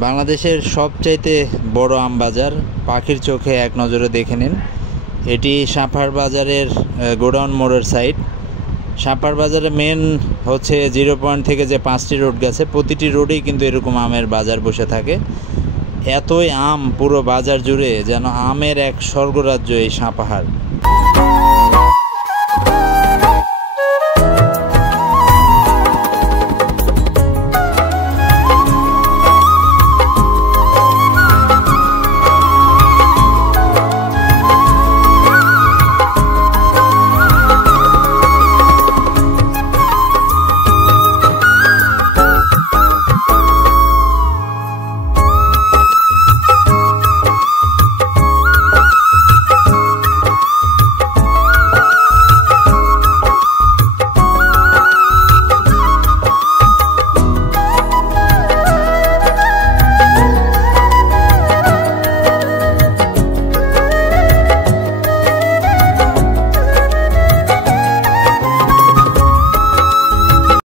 বাংলাদেশের সবচাইতে বড় আম বাজার, পাখির চোখে এক নজরে দেখে নিন। এটি সাপাহার বাজারের গোডাউন মোড়ের সাইড। সাপাহার বাজারে মেন হচ্ছে 0 পয়েন্ট থেকে যে 5টি রোড গেছে, প্রতিটি রোডেই কিন্তু এরকম আমের বাজার বসে থাকে। এতই আম পুরো বাজার জুড়ে, যেন আমের এক স্বর্গরাজ্য এই সাপাহার।